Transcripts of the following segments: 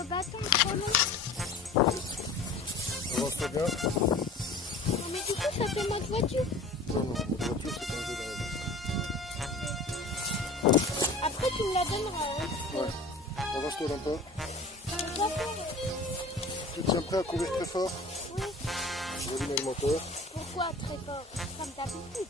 le bâton est trop long. Avance-toi bien. Non mais du coup ça fait mode voiture. Non, mode voiture, c'est un jeu dans la base. Après tu me la donneras. Hein. Ouais. Avance-toi d'un peu. Je vais pas faire. Tu te tiens prêt à courir très fort? Oui. J'allume le moteur. Pourquoi très fort? Comme d'habitude.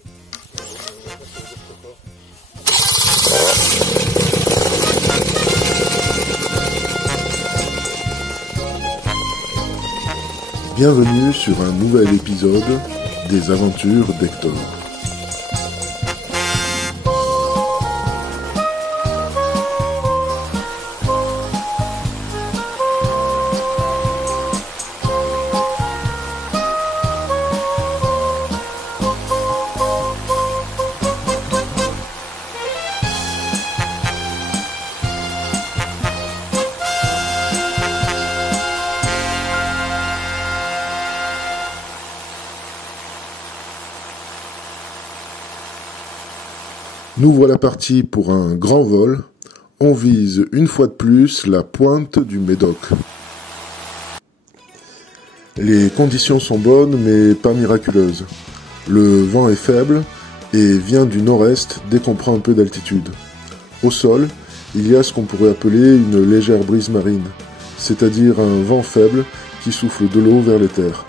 Bienvenue sur un nouvel épisode des aventures d'Hector. Nous voilà partis pour un grand vol. On vise une fois de plus la pointe du Médoc. Les conditions sont bonnes mais pas miraculeuses. Le vent est faible et vient du nord-est dès qu'on prend un peu d'altitude. Au sol, il y a ce qu'on pourrait appeler une légère brise marine, c'est-à-dire un vent faible qui souffle de l'eau vers les terres.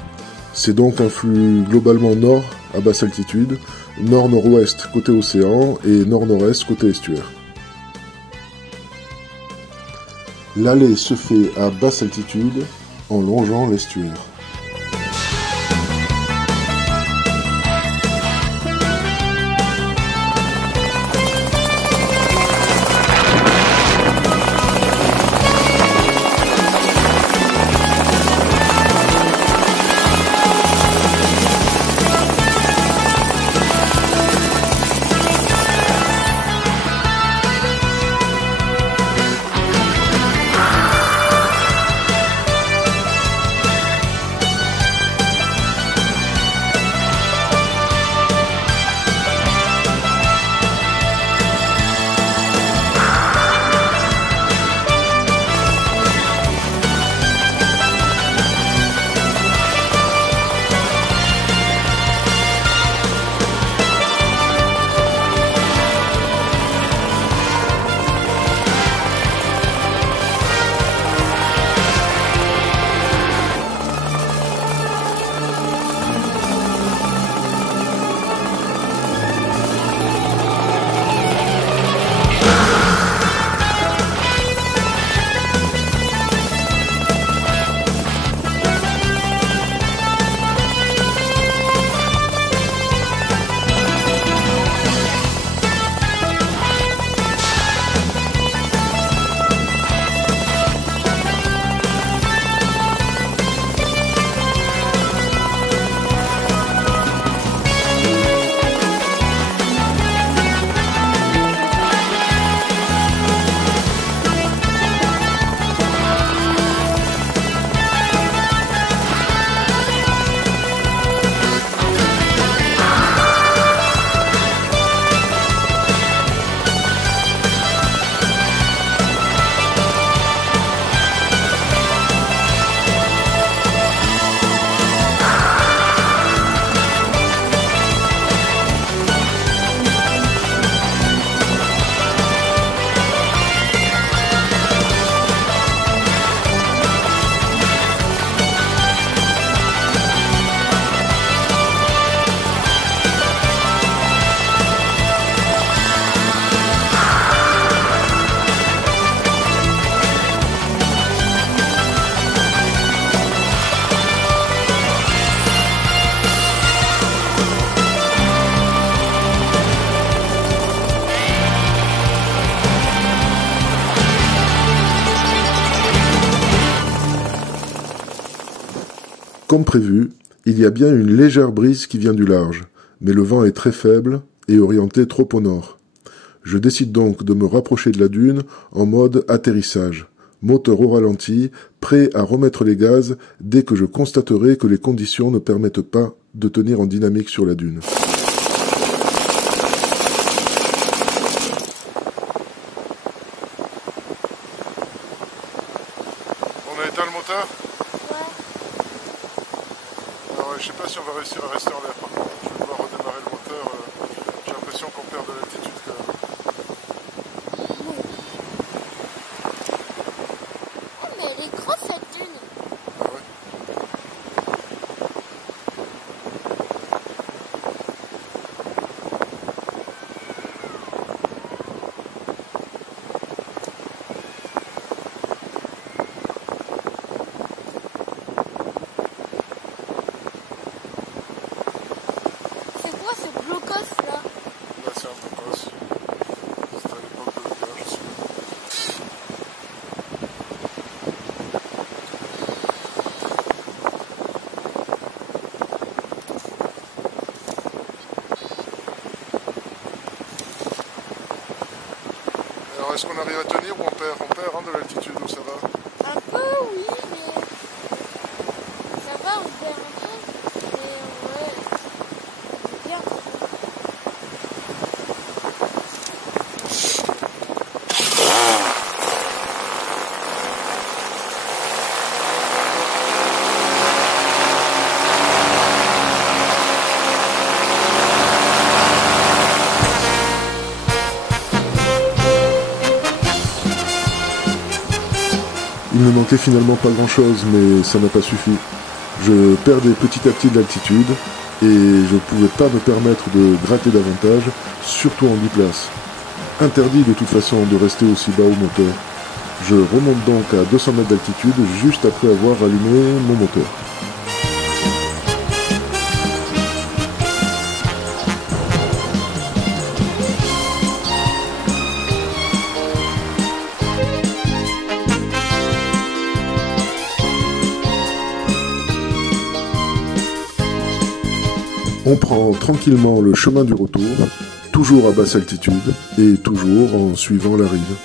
C'est donc un flux globalement nord à basse altitude, nord-nord-ouest côté océan et nord-nord-est côté estuaire. L'allée se fait à basse altitude en longeant l'estuaire. Comme prévu, il y a bien une légère brise qui vient du large, mais le vent est très faible et orienté trop au nord. Je décide donc de me rapprocher de la dune en mode atterrissage, moteur au ralenti, prêt à remettre les gaz dès que je constaterai que les conditions ne permettent pas de tenir en dynamique sur la dune. moteur? Ouais. Alors, je sais pas si on va réussir à rester en l'air par contre. Je vais devoir redémarrer le moteur. J'ai l'impression qu'on perd de l'altitude quand même. Oh, mais elle est grosse cette dune. Ah ouais. C'est quoi ce blocos là? Là c'est un blocos. C'était à l'époque de l'hiver, je sais pas. Alors est-ce qu'on arrive à tenir ou on perd? On perd hein, de l'altitude ou ça va? Un peu, oui, mais ça va, on perd un peu. Mais ouais, c'est bien. Il ne manquait finalement pas grand-chose, mais ça n'a pas suffi. Je perdais petit à petit de l'altitude et je ne pouvais pas me permettre de gratter davantage, surtout en biplace. Interdit de toute façon de rester aussi bas au moteur. Je remonte donc à 200 mètres d'altitude juste après avoir allumé mon moteur. On prend tranquillement le chemin du retour, toujours à basse altitude et toujours en suivant la rive.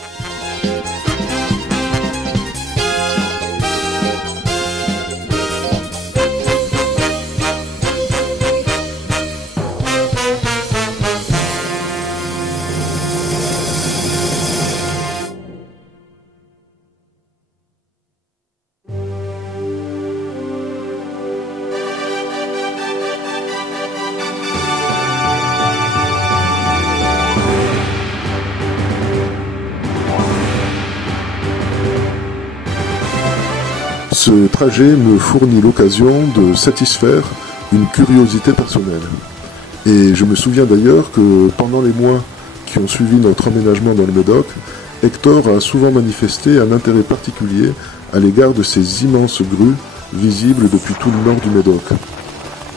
Ce trajet me fournit l'occasion de satisfaire une curiosité personnelle. Et je me souviens d'ailleurs que pendant les mois qui ont suivi notre emménagement dans le Médoc, Hector a souvent manifesté un intérêt particulier à l'égard de ces immenses grues visibles depuis tout le nord du Médoc.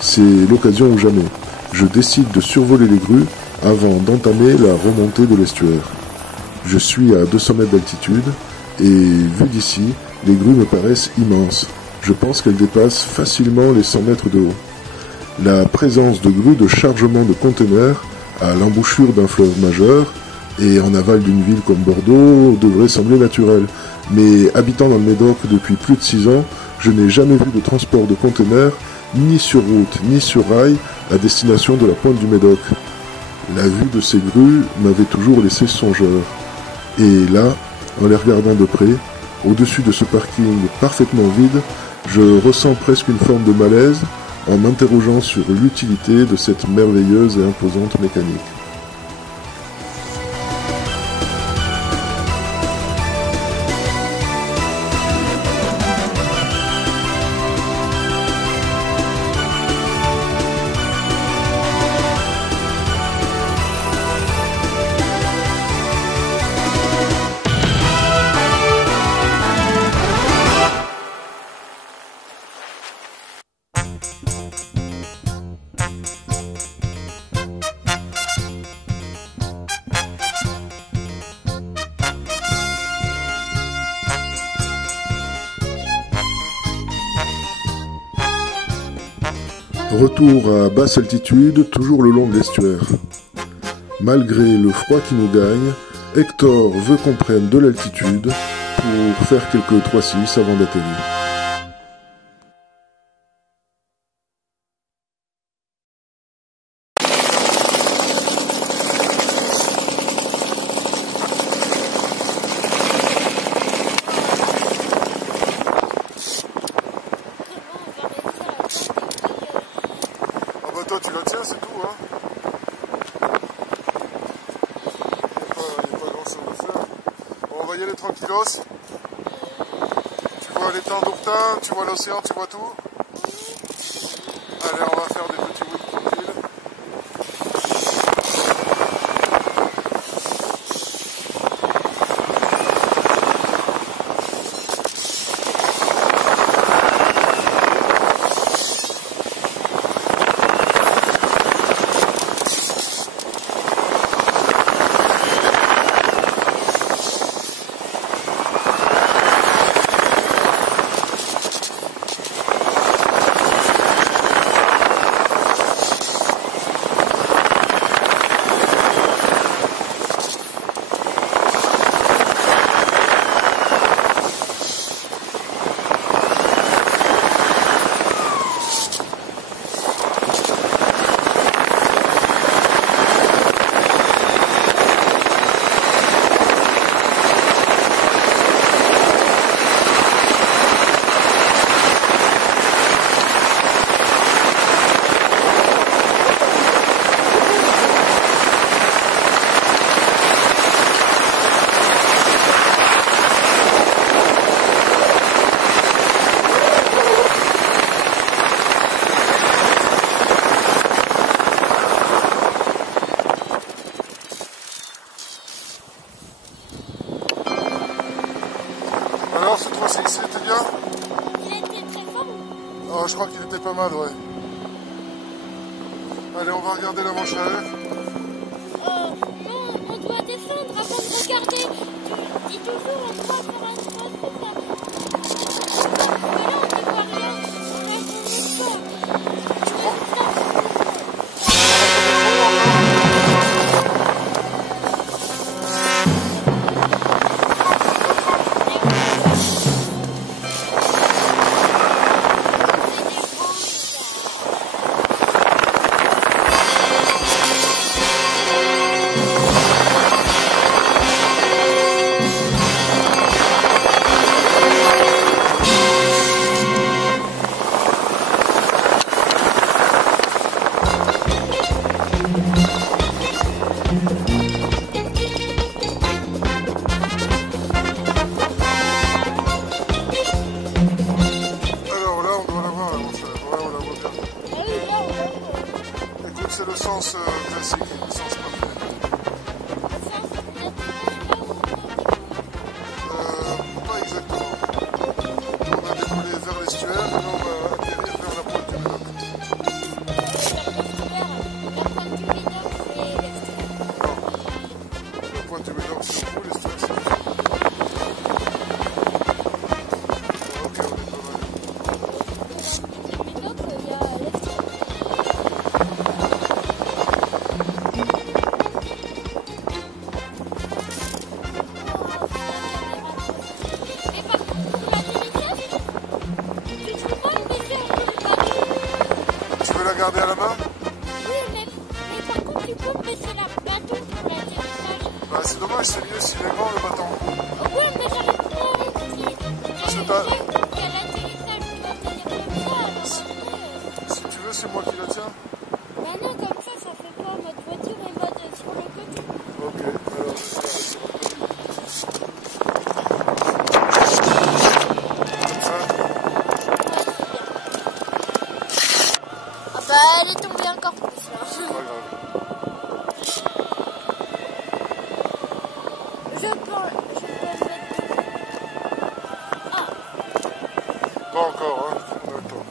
C'est l'occasion ou jamais. Je décide de survoler les grues avant d'entamer la remontée de l'estuaire. Je suis à 200 mètres d'altitude et vu d'ici, les grues me paraissent immenses. Je pense qu'elles dépassent facilement les 100 mètres de haut. La présence de grues de chargement de conteneurs à l'embouchure d'un fleuve majeur et en aval d'une ville comme Bordeaux devrait sembler naturelle. Mais habitant dans le Médoc depuis plus de 6 ans, je n'ai jamais vu de transport de conteneurs ni sur route ni sur rail à destination de la pointe du Médoc. La vue de ces grues m'avait toujours laissé songeur. Et là, en les regardant de près, au-dessus de ce parking parfaitement vide, je ressens presque une forme de malaise en m'interrogeant sur l'utilité de cette merveilleuse et imposante mécanique. Retour à basse altitude, toujours le long de l'estuaire. Malgré le froid qui nous gagne, Hector veut qu'on prenne de l'altitude pour faire quelques 3-6 avant d'atterrir. y aller tranquillos. Tu vois l'étang d'Ourtin, tu vois l'océan, tu vois tout. Allez, on va faire des petits wheels tranquilles. Alors, cette fois-ci, c'était bien? Il était très fort. Oh, je crois qu'il était pas mal, ouais. Allez, on va regarder la manche à œuf. Non, on doit descendre avant de regarder. Tu dis toujours, on doit faire un truc comme ça. Mais là, on ne voit rien. On reste en Alors là, on doit la voir, la manche à œuf. Ouais, on la voit bien. Ah oui, là, on va voir. Écoute, c'est le sens classique, le sens parfait. Pas exactement. On a décollé vers l'estuaire, et là, on va atterrir vers la pointe du Médoc. La pointe du Médoc, c'est où, l'estuaire, c'est où? Ok, on est pas mal. Tu veux la garder à la main? Mais par contre, tu peux baisser la bateau pour l'atterrissage. Bah, c'est dommage, c'est mieux s'il est grand le bâton. Ouais, mais j'arrive pas Parce que à t'as- l'atterrissage, tu dois tenir comme ça. Si tu veux, c'est moi qui la tiens. Bah non, comme ça fait pas mode voiture et mode sur le côté. Ok, alors je vais arrêter la Comme ça. Ah bah, elle est tombée encore plus là. C'est pas grave. Je peux le mettre. Ah, Pas encore, hein. On a le temps.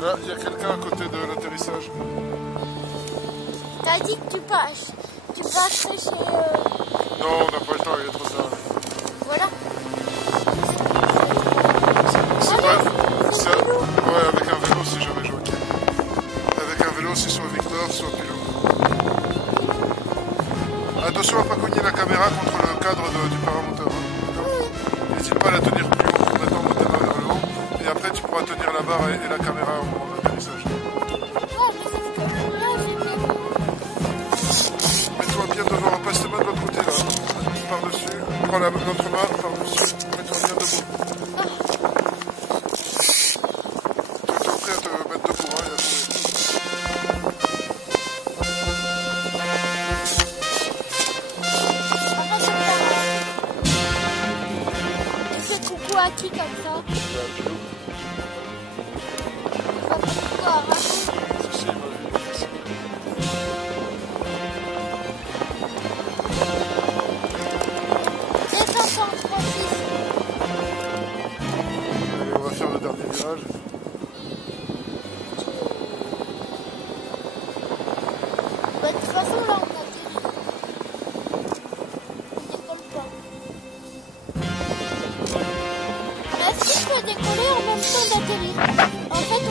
Là, il y a quelqu'un à côté de l'atterrissage. T'as dit que tu passerais chez... Non, on n'a pas le temps, il est trop tard. Voilà. C'est Ah, pas... c'est c'est- le vélo. Ouais, avec un vélo si jamais je vois. Avec un vélo, c'est soit Victor, soit Pilot. Attention à pas cogner la caméra contre le cadre du paramoteur. Hein. N'hésite pas à la tenir plus haut en mettant tes mains vers le haut. Et après, tu pourras tenir la barre et la caméra au moment de l'atterrissage. Ah, mais sauf que là, j'ai bien... Mets-toi bien devant, passe tes mains de l'autre côté là. Par-dessus. Prends l'autre main par-dessus. Mets-toi bien debout. Tu es prêt à te mettre debout, hein, et à courir. Tu fais coucou à qui comme ça? Tu vas pas coucou à Raphaël. Si, si, ouais. 536. Allez, on va faire le dernier virage. Bah, de toute façon, là, on atterrit. On décolle pas. Est-ce qu'on peut décoller en même temps d'atterrir? En fait, on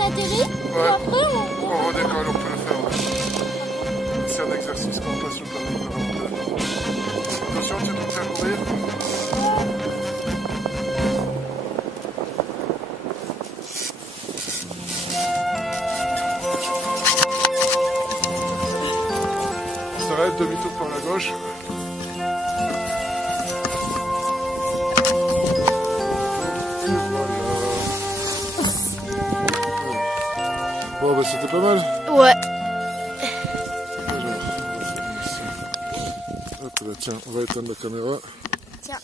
atterrit, et Ouais. après, On redécolle, on peut le faire. Ouais. C'est un exercice quand on passe le permis paramoteur. Attention, tu es prêt à courir. On s'arrête, demi-tour par la gauche. Et voilà. Bon, bah c'était pas mal. Ouais. Alors, hop là, tiens, on va éteindre la caméra. Tiens.